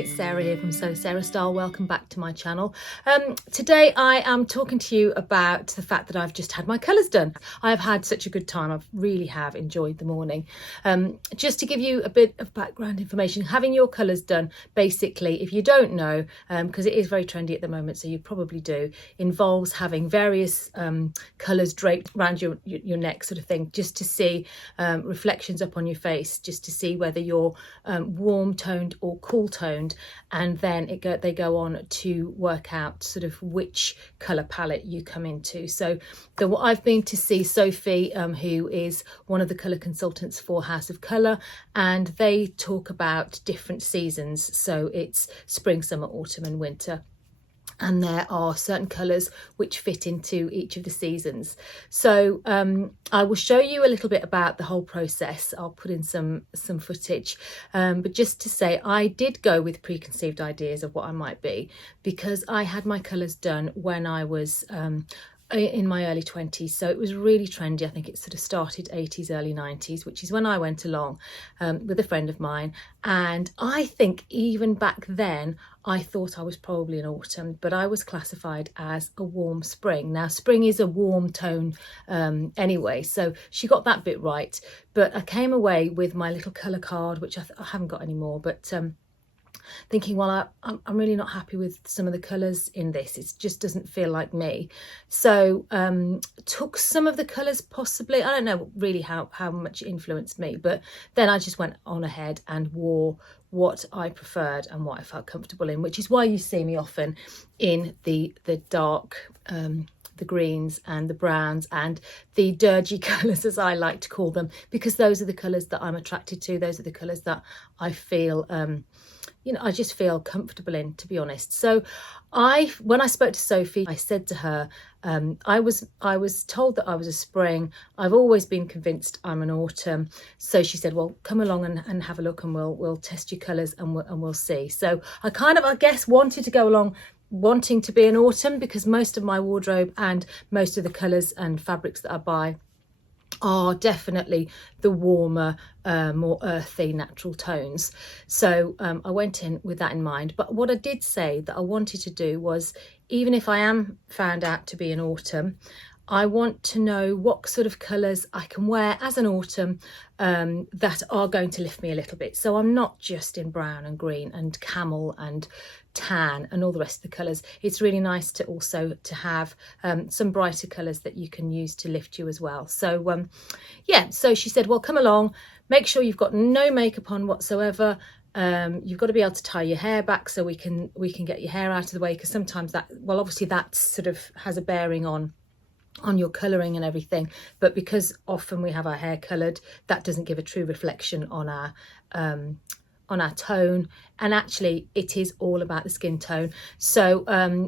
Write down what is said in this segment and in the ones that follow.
it's Sarah here from So Sarah Style. Welcome back to my channel. Today I am talking to you about the fact that I've just had my colours done. I've had such a good time. I really have enjoyed the morning. Just to give you a bit of background information, having your colours done, basically, if you don't know, because it is very trendy at the moment, so you probably do, involves having various colours draped around your neck sort of thing, just to see reflections up on your face, just to see whether you're warm toned or cool toned, and then they go on to work out sort of which colour palette you come into. So I've been to see Sophie, who is one of the colour consultants for House of Colour, and they talk about different seasons. So it's spring, summer, autumn and winter. And there are certain colours which fit into each of the seasons. So I will show you a little bit about the whole process. I'll put in some footage. But just to say, I did go with preconceived ideas of what I might be, because I had my colours done when I was in my early 20s, so it was really trendy. I think it sort of started 80s, early 90s, which is when I went along with a friend of mine. And I think even back then I thought I was probably an autumn, but I was classified as a warm spring. Now spring is a warm tone anyway, so she got that bit right. But I came away with my little colour card, which I haven't got anymore, but thinking, well, I'm really not happy with some of the colours in this. It just doesn't feel like me. So took some of the colours, possibly, I don't know really how much it influenced me, but then I just went on ahead and wore what I preferred and what I felt comfortable in, which is why you see me often in the dark, the greens and the browns and the dirgy colours, as I like to call them, because those are the colours that I'm attracted to. Those are the colours that I feel I just feel comfortable in, to be honest. So when I spoke to Sophie, I said to her, I was told that I was a spring. I've always been convinced I'm an autumn. So she said, well, come along and have a look, and we'll test your colours and we'll see. So I guess wanted to go along wanting to be an autumn, because most of my wardrobe and most of the colours and fabrics that I buy are definitely the warmer, more earthy, natural tones. So I went in with that in mind. But what I did say that I wanted to do was, even if I am found out to be an autumn, I want to know what sort of colours I can wear as an autumn that are going to lift me a little bit. So I'm not just in brown and green and camel and tan and all the rest of the colours. It's really nice to also to have some brighter colours that you can use to lift you as well. So yeah, so she said, well, come along, make sure you've got no makeup on whatsoever. You've got to be able to tie your hair back so we can get your hair out of the way, because sometimes obviously that sort of has a bearing on your colouring and everything, but because often we have our hair coloured, that doesn't give a true reflection on our tone, and actually it is all about the skin tone. So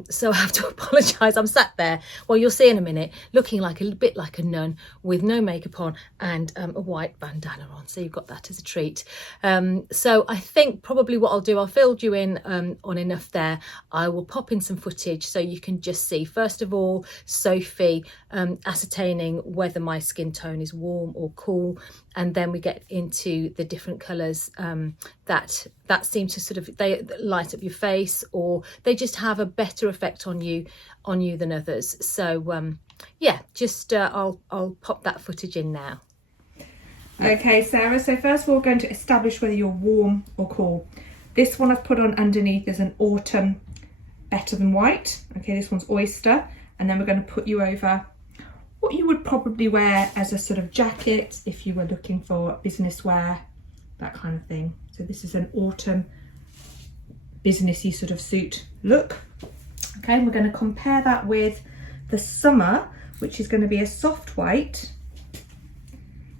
so I have to apologise. I'm sat there, well, you'll see in a minute, looking like a bit like a nun with no makeup on and a white bandana on, so you've got that as a treat. So I think probably what I'll do, I'll fill you in on enough there. I will pop in some footage so you can just see, first of all, Sophie ascertaining whether my skin tone is warm or cool, and then we get into the different colours that seem to sort of, they light up your face, or they just have a better effect on you than others. So yeah, just I'll pop that footage in now. Okay, Sarah, so first of all, we're going to establish whether you're warm or cool. This one I've put on underneath is an autumn better than white. Okay, this one's oyster, and then we're going to put you over what you would probably wear as a sort of jacket if you were looking for business wear, that kind of thing. So this is an autumn businessy sort of suit look. Okay, and we're going to compare that with the summer, which is going to be a soft white.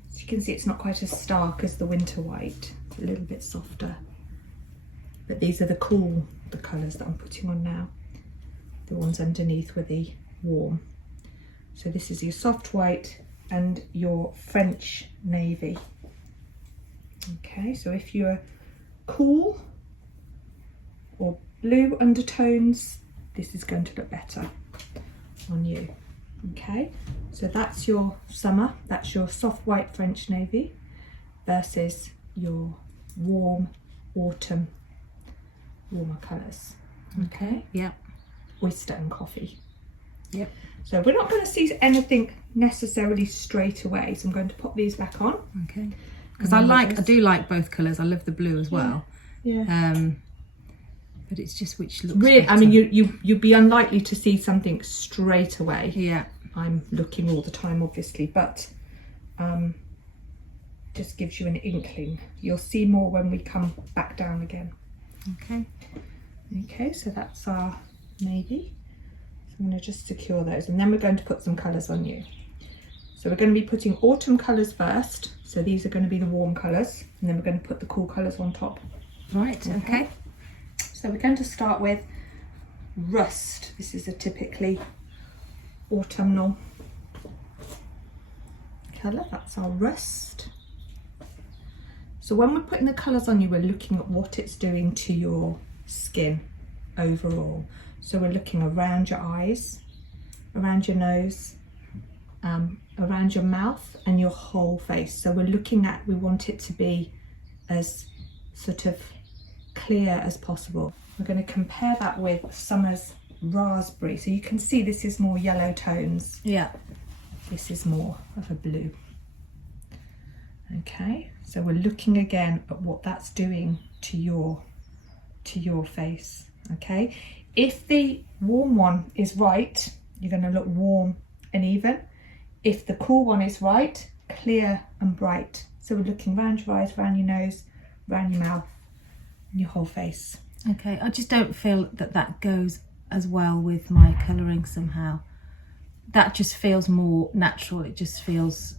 So you can see it's not quite as stark as the winter white, it's a little bit softer. But these are the colours that I'm putting on now. The ones underneath were the warm. So this is your soft white and your French navy. Okay, so if you're cool or blue undertones, this is going to look better on you. Okay, so that's your summer, that's your soft white French navy versus your warm autumn warmer colours. Okay. Yep. Oyster and coffee. Yep. So we're not going to see anything necessarily straight away. So I'm going to pop these back on. Okay. Because I do like both colours. I love the blue as well. Yeah. But it's just which looks really, better. I mean, you'd be unlikely to see something straight away. Yeah. I'm looking all the time, obviously, but just gives you an inkling. You'll see more when we come back down again. Okay. Okay, so that's our navy. So I'm going to just secure those, and then we're going to put some colours on you. So we're going to be putting autumn colours first. So these are going to be the warm colours, and then we're going to put the cool colours on top. Right, okay. So we're going to start with rust. This is a typically autumnal colour. That's our rust. So when we're putting the colours on you, we're looking at what it's doing to your skin overall. So we're looking around your eyes, around your nose, around your mouth and your whole face. So we're looking at, we want it to be as sort of clear as possible. We're going to compare that with summer's raspberry. So you can see this is more yellow tones. Yeah. This is more of a blue. Okay, so we're looking again at what that's doing to your face. Okay, if the warm one is right, you're going to look warm and even. If the cool one is right, clear and bright. So we're looking around your eyes, around your nose, around your mouth and your whole face. Okay, I just don't feel that goes as well with my colouring somehow. That just feels more natural. It just feels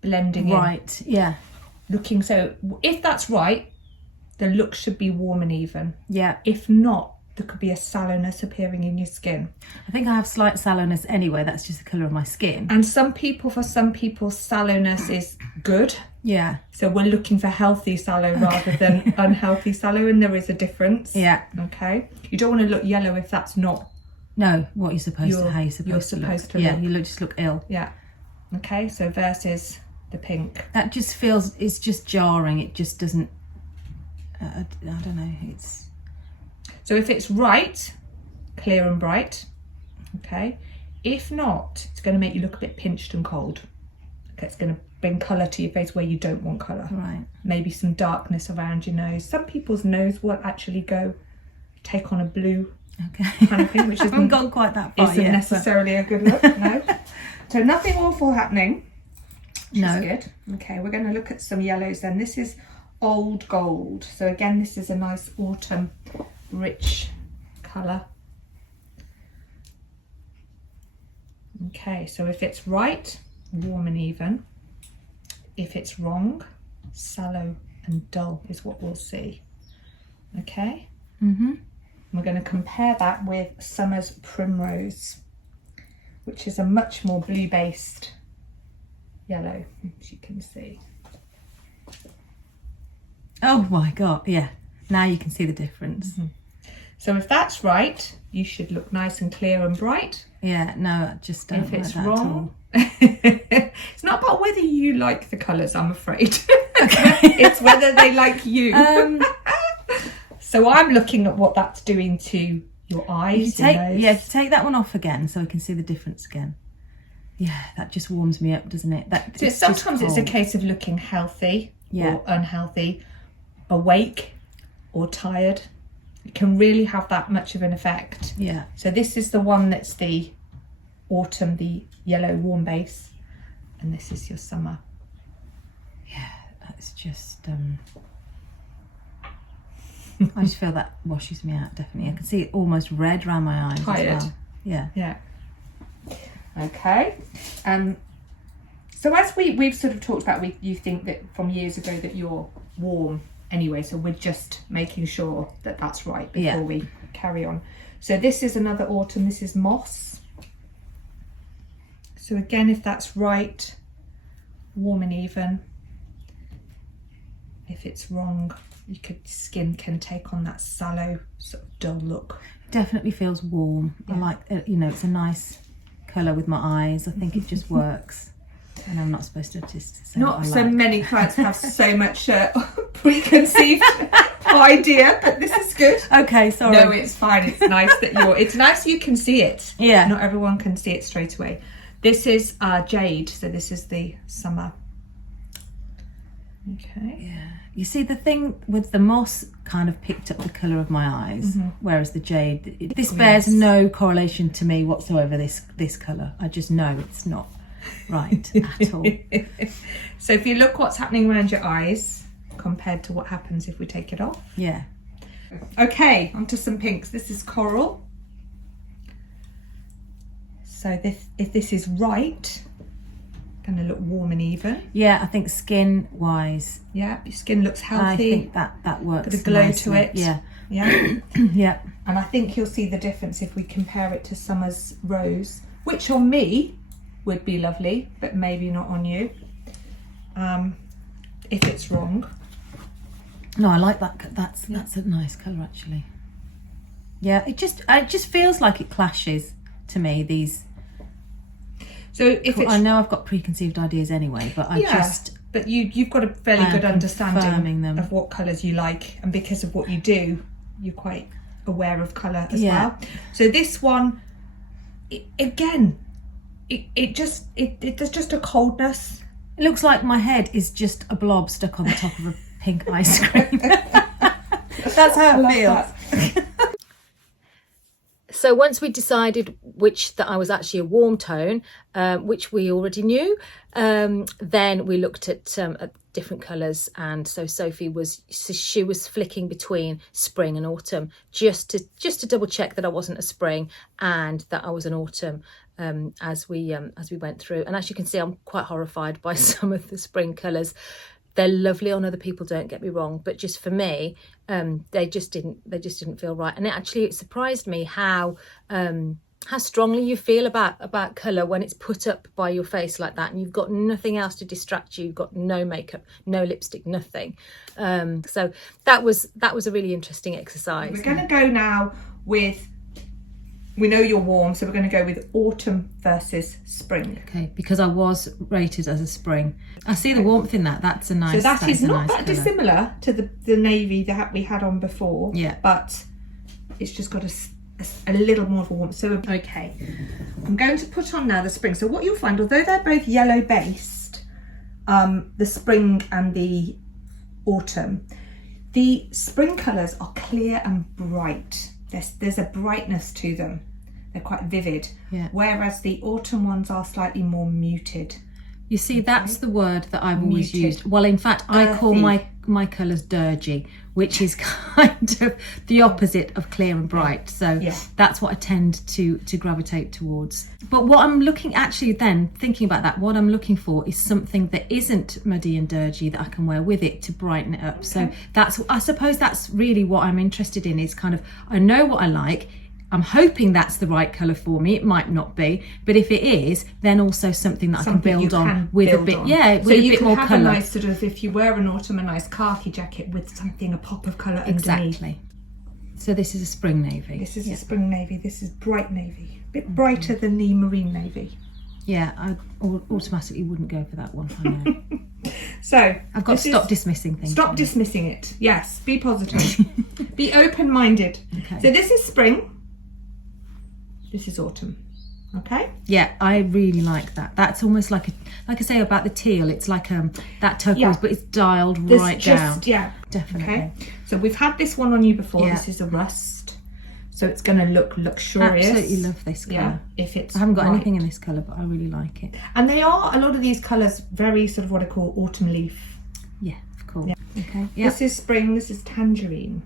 blending right. Yeah. Looking, so if that's right, the look should be warm and even. Yeah. If not, there could be a sallowness appearing in your skin. I think I have slight sallowness anyway. That's just the colour of my skin. And for some people, sallowness is good. Yeah. So we're looking for healthy sallow rather than unhealthy sallow, and there is a difference. Yeah. Okay. You don't want to look yellow if that's not. No, what you're supposed to, how you're supposed to look. Yeah, you just look ill. Yeah. Okay, so versus the pink. That just feels, it's just jarring. It just doesn't, I don't know, it's... So if it's right, clear and bright, okay. If not, it's going to make you look a bit pinched and cold. Okay, it's going to bring colour to your face where you don't want colour. Right. Maybe some darkness around your nose. Some people's nose will actually take on a blue kind of thing, which hasn't gone quite that far isn't yet, necessarily a good look. No. So nothing awful happening. Which is good. Okay, we're going to look at some yellows then. This is old gold. So again, this is a nice autumn rich colour. Okay, so if it's right, warm and even. If it's wrong, sallow and dull is what we'll see. Okay. Mm-hmm. We're going to compare that with summer's primrose, which is a much more blue based yellow, as you can see. Oh my god, yeah, now you can see the difference. Mm-hmm. So if that's right, you should look nice and clear and bright. Yeah, no, I just don't. If it's like that wrong, it's not about whether you like the colours, I'm afraid. It's whether they like you. So I'm looking at what that's doing to your eyes, your nose. Take that one off again so we can see the difference again. Yeah, that just warms me up, doesn't it? So sometimes it's a case of looking healthy or unhealthy, awake or tired. It can really have that much of an effect. Yeah. So this is the one that's the autumn, the yellow warm base, and this is your summer. Yeah, that's just... I just feel that washes me out, definitely. I can see it almost red around my eyes. Tired. As well. Yeah. Yeah. Okay. So as we've sort of talked about, you think that from years ago that you're warm anyway, so we're just making sure that that's right before we carry on. So this is another autumn. This is moss. So again, if that's right, warm and even. If it's wrong, skin can take on that sallow, sort of dull look. Definitely feels warm. Yeah. I like, it's a nice colour with my eyes. I think it just works. And I'm not supposed to just say not so many clients have so much preconceived idea, but this is good. Okay, sorry. No, it's fine. It's nice that it's nice you can see it. Yeah. Not everyone can see it straight away. This is jade, so this is the summer. Okay. Yeah. You see, the thing with the moss kind of picked up the colour of my eyes, whereas the jade, this bears no correlation to me whatsoever, this colour. I just know it's not right at all. So if you look what's happening around your eyes compared to what happens if we take it off. Yeah. Okay, onto some pinks. This is coral. So if this is right, gonna look warm and even. Yeah, I think skin wise. Yeah, your skin looks healthy. I think that works. Got a glow nicely. to it. Yeah. Yeah. Yeah. And I think you'll see the difference if we compare it to summer's rose, which on me would be lovely, but maybe not on you. If it's wrong. No, I like that. That's a nice colour actually. Yeah, it just feels like it clashes to me. These. So if it's, I know I've got preconceived ideas anyway, but but you've got a fairly good understanding them. of what colours you like, and because of what you do, you're quite aware of colour as well. So this one, there's just a coldness. It looks like my head is just a blob stuck on the top of a pink ice cream. That's how it feels. So once we decided that I was actually a warm tone, which we already knew, then we looked at different colours, and so Sophie was flicking between spring and autumn just to double check that I wasn't a spring and that I was an autumn as we went through. And as you can see, I'm quite horrified by some of the spring colours. They're lovely on other people, don't get me wrong, but just for me, they just didn't feel right. And it surprised me how strongly you feel about colour when it's put up by your face like that, and you've got nothing else to distract you. You've got no makeup, no lipstick, nothing. So that was a really interesting exercise. We're going to go now with. We know you're warm, so we're going to go with autumn versus spring. Okay, because I was rated as a spring. I see the warmth in that. That's a nice. So that is not nice that colour. Dissimilar to the navy that we had on before. Yeah. But it's just got a little more of a warmth. So okay, I'm going to put on now the spring. So what you'll find, although they're both yellow based, the spring and the autumn, the spring colours are clear and bright. There's a brightness to them. They're quite vivid. Yeah. Whereas the autumn ones are slightly more muted. You see, that's the word that I've always used. Well, in fact, I call my colours dirgy, which is kind of the opposite of clear and bright. So that's what I tend to gravitate towards. But what I'm thinking about that, what I'm looking for is something that isn't muddy and dirgy that I can wear with it to brighten it up. So I suppose that's really what I'm interested in, is kind of, I know what I like. I'm hoping that's the right colour for me. It might not be, but if it is, then also something that I can build on with a bit, with a bit more colour. So you can have a nice sort of, if you wear an autumn, a nice khaki jacket with something, a pop of colour underneath. Exactly. So this is a spring navy. This is a spring navy. This is bright navy. A bit brighter than the marine navy. Yeah, I automatically wouldn't go for that one. I know. So I've got to stop dismissing things. Stop dismissing it. Yes, be positive. Be open-minded. Okay. So this is spring. This is autumn. Okay. Yeah, I really like that. That's almost like I say about the teal. It's like that turquoise, but it's dialed right down. Yeah, definitely. Okay. So we've had this one on you before. Yeah. This is a rust, so it's going to look luxurious. Absolutely love this colour. Yeah, if it's. I haven't got anything in this colour, but I really like it. And they are a lot of these colours very sort of what I call autumn leaf. Yeah, of course. Yeah. Okay. Yeah. This is spring. This is tangerine.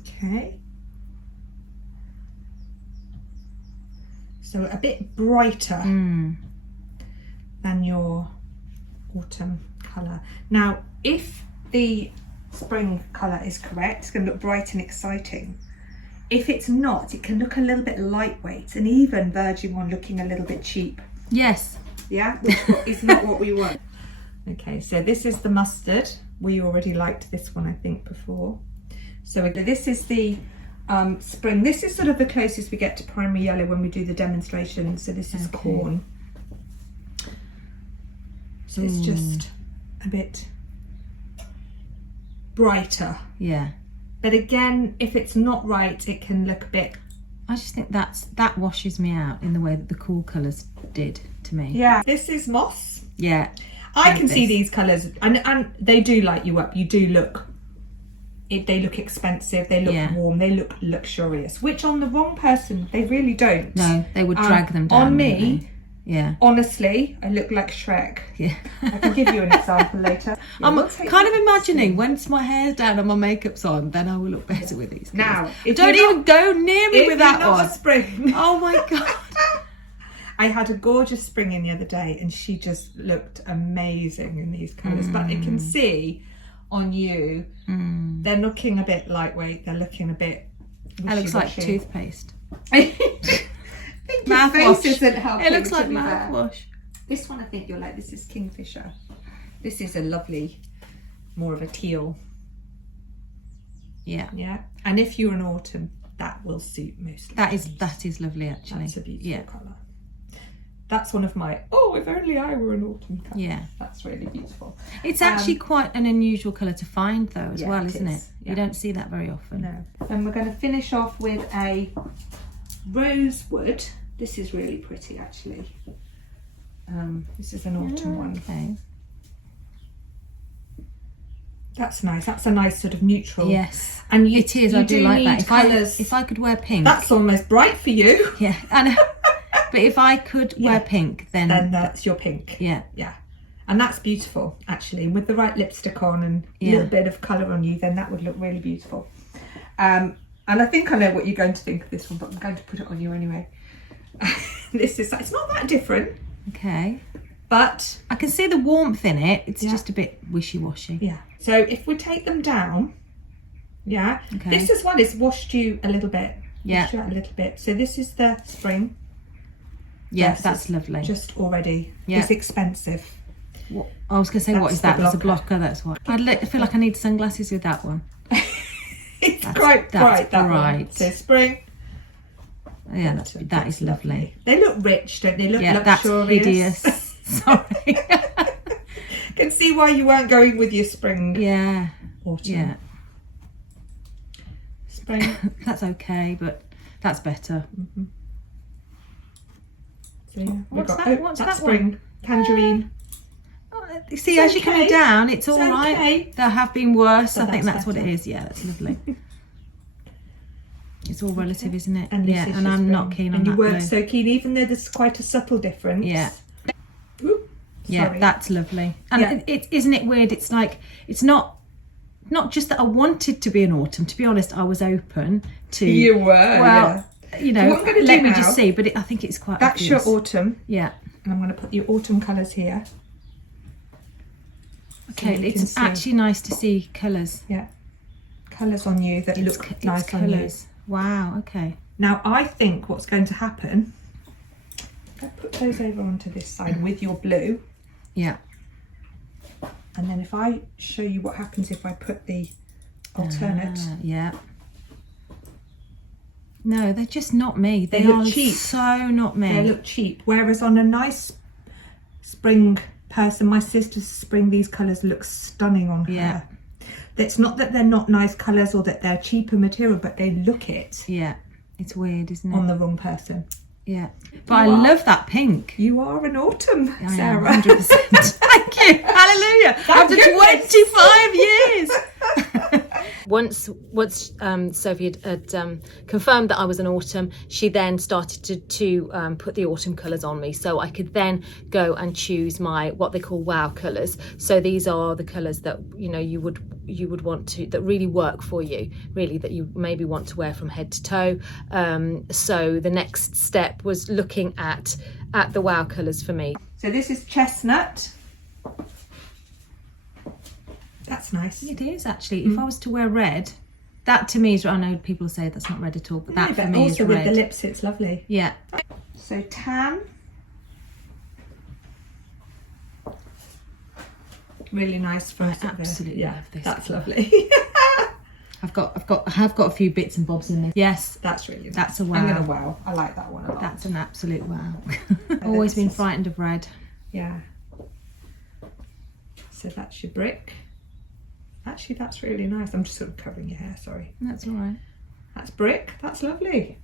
Okay. So a bit brighter than your autumn colour. Now, if the spring colour is correct, it's going to look bright and exciting. If it's not, it can look a little bit lightweight and even verging on looking a little bit cheap. Yes. Yeah, which is not what we want. Okay, so this is the mustard. We already liked this one, I think, before. So this is the spring. This is sort of the closest we get to primary yellow when we do the demonstration. So this is corn. So it's just a bit brighter. Yeah. But again, if it's not right, it can look a bit... I just think that washes me out in the way that the cool colours did to me. Yeah, this is moss. Yeah. I can see these colours, and they do light you up. You do look... They look expensive, they look warm, they look luxurious, which on the wrong person, they really don't. No, they would drag them down. On me, yeah. Honestly, I look like Shrek. Yeah. I can give you an example later. Yeah, I'm kind of imagining once my hair's down and my makeup's on, then I will look better with these colours. Now, don't even go near me with that one. A spring. Oh my God. I had a gorgeous spring in the other day and she just looked amazing in these colours. But I can see on you, they're looking a bit lightweight, they're looking a bit wishy-washy. It looks like toothpaste. I think your face isn't helping. It looks like mouthwash. This one I think you're like, this is Kingfisher. This is a lovely, more of a teal. Yeah. Yeah. And if you're an autumn, that will suit most of that is lovely actually. That's a beautiful colour. That's one of my, if only I were an autumn colour. Yeah. That's really beautiful. It's actually quite an unusual colour to find though as well, isn't it? Yeah. You don't see that very often. No. And we're going to finish off with a rosewood. This is really pretty actually. This is an autumn one. Okay. That's nice. That's a nice sort of neutral. Yes. And it is. I do like that. If I could wear pink. That's almost bright for you. Yeah. I know. But if I could wear pink, then that's your pink. Yeah. Yeah. And that's beautiful, actually. With the right lipstick on and a little bit of colour on you, then that would look really beautiful. And I think I know what you're going to think of this one, but I'm going to put it on you anyway. It's not that different. Okay. But I can see the warmth in it. It's just a bit wishy-washy. Yeah. So if we take them down, okay. This as well is washed you a little bit. Yeah. Washed you out a little bit. So this is the spring. Yes, that's lovely. Just already. Yeah. It's expensive. What, I was going to say, what is that? It's a blocker, that's what. I feel like I need sunglasses with that one. It's quite bright, that one. So spring. Yeah, that is lovely. They look rich, don't they? Look luxurious. That's hideous. Sorry. Can see why you weren't going with your spring. Yeah. Autumn. Yeah. Spring. That's okay, but that's better. Mm-hmm. So yeah, What's that spring one? Tangerine. You see, as you're coming down, it's all right. Okay. There have been worse. I think that's better. what it is. Yeah, that's lovely. It's all relative, isn't it? And and I'm not keen on and that. You weren't so keen, even though there's quite a subtle difference. Yeah. Ooh, yeah, that's lovely. And it isn't it weird? It's like it's not just that I wanted to be an autumn. To be honest, I was open to. You were. Well, you know, so let me just see. But I think it's quite. That's obvious. your autumn. Yeah. And I'm going to put your autumn colours here. Okay, so it's actually nice to see colours. Yeah. Colours on you that look nice on you. Wow, okay. Now I think what's going to happen, I'll put those over onto this side with your blue. Yeah. And then if I show you what happens if I put the alternate. Yeah. No, they're just not me. They look are cheap. So not me. They look cheap. Whereas on a nice spring person, my sister's spring, these colours look stunning on her. Yeah. It's not that they're not nice colours or that they're cheaper material, but they look it. Yeah. It's weird, isn't it? On the wrong person. Yeah. But I love that pink. You are an autumn, I Sarah. am, 100%. Thank you. Hallelujah. After 25 years. Once Sophie had confirmed that I was an autumn, she then started to put the autumn colours on me, so I could then go and choose my what they call wow colours. So these are the colours that you would want to, that really work for you, really, that you maybe want to wear from head to toe. So the next step was looking at the wow colours for me. So this is chestnut. That's nice. It is actually. If I was to wear red, that to me is. I know people say that's not red at all, but that for me is red. Also with the lips, it's lovely. Yeah. So tan. Really nice for us. I absolutely love this. That's lovely. I have got a few bits and bobs in there. Yes, that's really nice. That's a wow. I'm gonna wow. I like that one a lot. That's an absolute wow. Always been frightened of red. Yeah. So that's your brick. Actually, that's really nice. I'm just sort of covering your hair, sorry. That's all right. That's brick. That's lovely.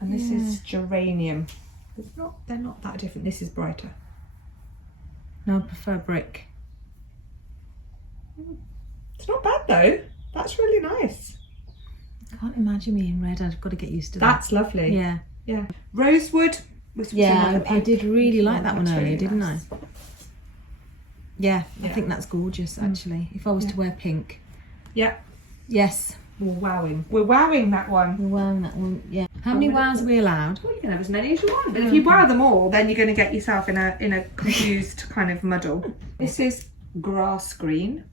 And this is geranium. They're not that different. This is brighter. No, I prefer brick. It's not bad though. That's really nice. I can't imagine me in red. I've got to get used to that. That's lovely. Yeah. Yeah. Rosewood. I did really like that one earlier, didn't I? Yeah, I Yeah. think that's gorgeous actually. If I was to wear pink. Yeah. Yes. We're wowing. We're wowing that one. We're wearing that one. Yeah. How many wows are we allowed? Well, you can have as many as you want. But if you wow them all, then you're going to get yourself in a confused kind of muddle. This is grass green.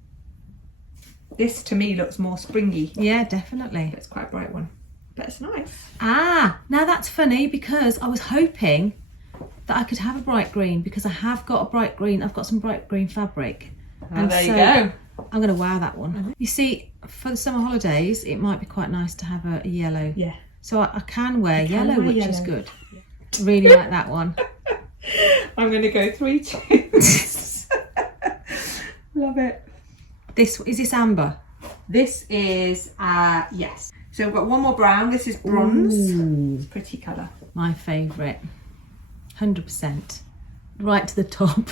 This to me looks more springy. Yeah, definitely. It's quite a bright one, but it's nice. Ah, now that's funny because I was hoping that I could have a bright green because I have got a bright green. I've got some bright green fabric. Oh, there you go. I'm going to wow that one. You see, for the summer holidays, it might be quite nice to have a yellow. Yeah. So I can wear yellow, which is good. Yeah. Really like that one. I'm going to go 3 twos. Love it. Is this amber? This is, yes. So we've got one more brown. This is bronze. Ooh, Pretty colour. my favourite. 100%. Right to the top.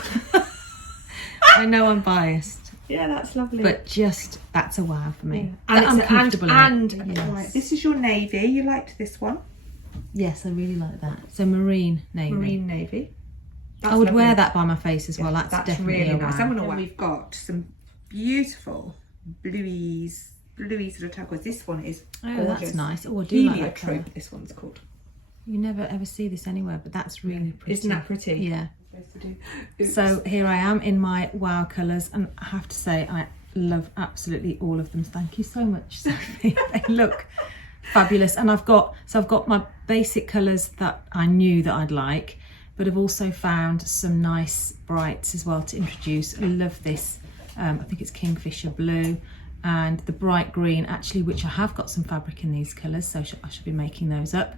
I know I'm biased, Yeah, that's lovely. but just, that's a wow for me. And I'm it's comfortable in it. and Yes. right, this is your navy. You liked this one. Yes, I really like that. So marine navy. Marine navy. That's I would lovely. wear that by my face as well. Yeah, That's definitely really a nice. wow. I'm gonna wear. We've got some beautiful bluey sort of turquoise. This one is Oh, that's gorgeous. nice. Oh, I do like that colour. Heliotrope. This one's called. You never ever see this anywhere, but that's really pretty. Isn't that pretty? Yeah. Supposed to do. Oops. So here I am in my wow colours, and I have to say I love absolutely all of them. Thank you so much, Sophie. They look fabulous. And I've got my basic colours that I knew that I'd like, but I've also found some nice brights as well to introduce. I love this. I think it's Kingfisher blue and the bright green, actually, which I have got some fabric in these colours, so I should be making those up.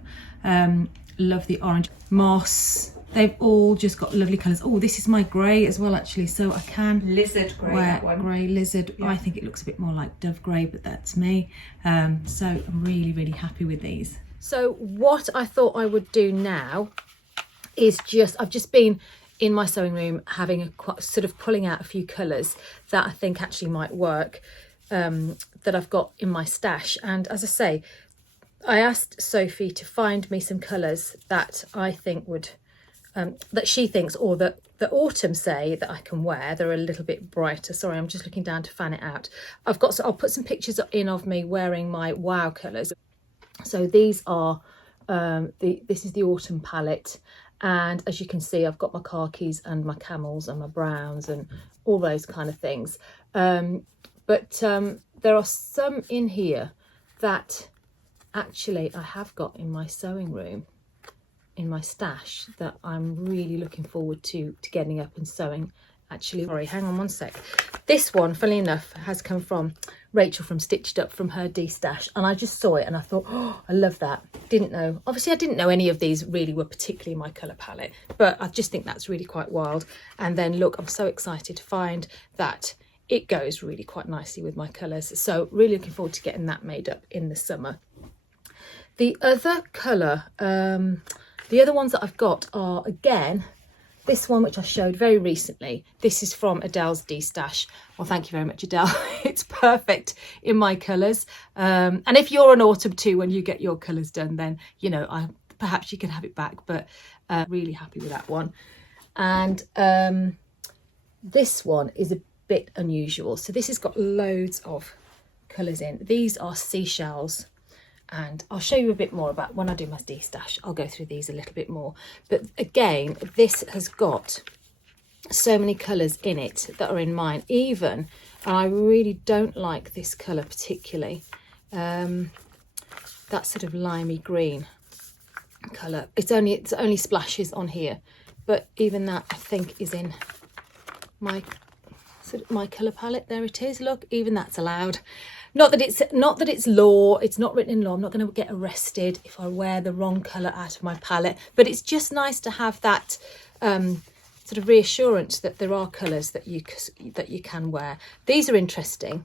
Love the orange, moss. They've all just got lovely colours. Oh, this is my grey as well, actually, so I can Lizard grey. wear That one. grey lizard. Yeah. I think it looks a bit more like dove grey, but that's me. So I'm really, really happy with these. So what I thought I would do now is I've just been in my sewing room having sort of pulling out a few colours that I think actually might work, that I've got in my stash. And as I say, I asked Sophie to find me some colours that I think would, that she thinks, or that the autumn say that I can wear. They're a little bit brighter. Sorry, I'm just looking down to fan it out. I'll put some pictures in of me wearing my wow colours. So these are, this is the autumn palette. And as you can see, I've got my khakis and my camels and my browns and all those kind of things. But there are some in here that actually I have got in my sewing room, in my stash, that I'm really looking forward to getting up and sewing. Actually, sorry, hang on one sec. This one, funnily enough, has come from Rachel from Stitched Up, from her D-stash, and I just saw it and I thought, oh, I love that. Didn't know, obviously I didn't know any of these really were particularly my colour palette, but I just think that's really quite wild. And then look, I'm so excited to find that it goes really quite nicely with my colours. So really looking forward to getting that made up in the summer. The other colour, the other ones that I've got are, again, this one, which I showed very recently. This is from Adele's D-stash. Well, thank you very much, Adele. It's perfect in my colours. And if you're an autumn too, when you get your colours done, then, you know, perhaps you can have it back. But really happy with that one. And this one is a bit unusual. So this has got loads of colours in. These are seashells. And I'll show you a bit more about when I do my D-stash. I'll go through these a little bit more. But again, this has got so many colours in it that are in mine. Even, and I really don't like this colour particularly, that sort of limey green colour. It's only splashes on here, but even that I think is in my colour palette. There it is. Look, even that's allowed. Not that it's law, it's not written in law. I'm not going to get arrested if I wear the wrong colour out of my palette, but it's just nice to have that sort of reassurance that there are colours that you can wear. These are interesting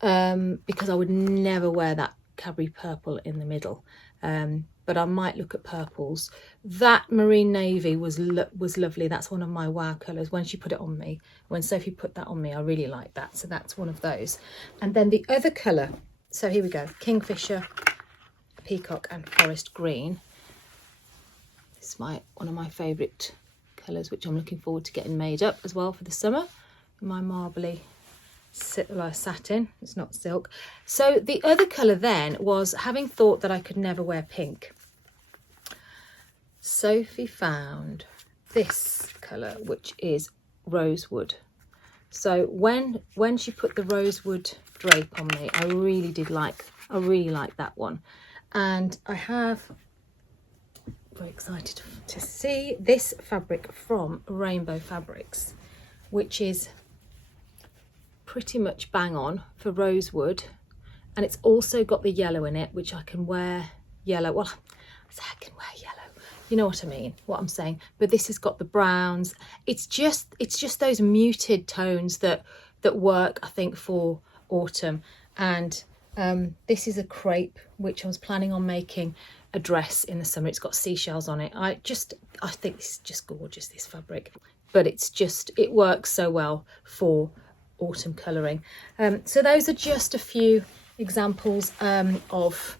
because I would never wear that Cadbury purple in the middle, but I might look at purples. That marine navy was lovely. That's one of my wow colours. When she put it on me, when Sophie put that on me, I really liked that. So that's one of those. And then the other colour, so here we go, Kingfisher, Peacock and Forest Green. This is one of my favourite colours, which I'm looking forward to getting made up as well for the summer. My marbly satin, it's not silk. So the other colour then was, having thought that I could never wear pink, Sophie found this colour, which is rosewood. So when she put the rosewood drape on me, I really like that one. And I have, very excited to see this fabric from Rainbow Fabrics, which is pretty much bang on for rosewood, and it's also got the yellow in it, which I can wear yellow. Well, I can wear yellow, you know what I mean, what I'm saying. But this has got the browns. It's just those muted tones that work, I think, for autumn. And this is a crepe, which I was planning on making a dress in the summer. It's got seashells on it. I think this is just gorgeous, this fabric, but it works so well for autumn colouring. So those are just a few examples of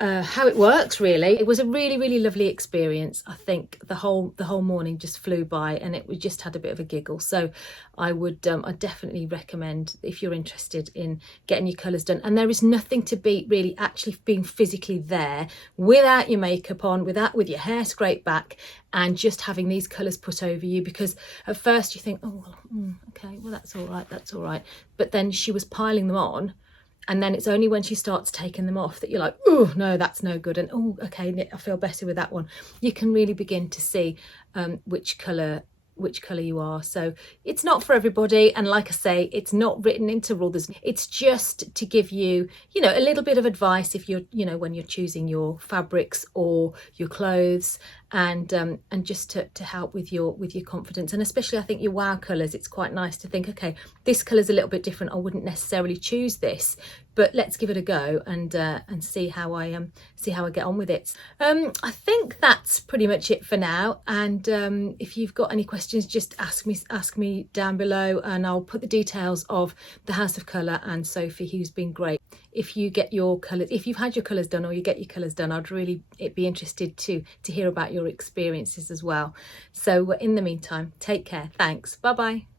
how it works, really. It was a really lovely experience. I think the whole morning just flew by, and we just had a bit of a giggle. So I would I definitely recommend, if you're interested in getting your colours done. And there is nothing to beat really actually being physically there without your makeup on, with your hair scraped back, and just having these colours put over you, because at first you think, oh well, okay, well that's all right, but then she was piling them on. And then it's only when she starts taking them off that you're like, oh, no, that's no good. And, oh, okay, I feel better with that one. You can really begin to see which colour you are. So it's not for everybody. And like I say, it's not written into rules. It's just to give you, a little bit of advice if you're, when you're choosing your fabrics or your clothes, and just to help with your confidence. And especially I think your wow colours, it's quite nice to think, okay, this colour's a little bit different. I wouldn't necessarily choose this, but let's give it a go and see how I get on with it. I think that's pretty much it for now. And if you've got any questions, just ask me down below, and I'll put the details of the House of Colour and Sophie, who's been great. If you get your colours, if you've had your colours done or you get your colours done, I'd really be interested to hear about your experiences as well. So in the meantime, take care. Thanks. Bye bye.